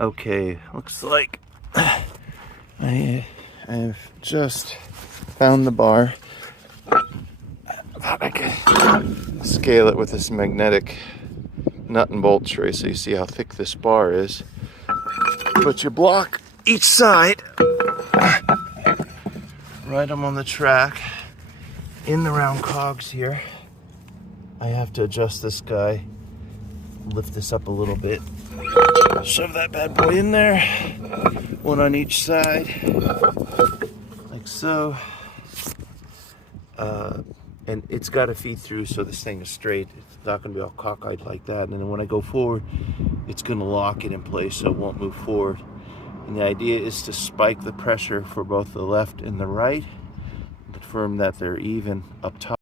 Okay, looks like I've just found the bar. I could scale it with this magnetic nut and bolt tray so you see how thick this bar is. But you block each side. Right, I'm on the track in the round cogs here. I have to adjust this guy, lift this up a little bit, shove that bad boy in there, one on each side, like so. And it's got to feed through so this thing is straight. It's not going to be all cockeyed like that. And then when I go forward, it's going to lock it in place so it won't move forward. And the idea is to spike the pressure for both the left and the right, confirm that they're even up top.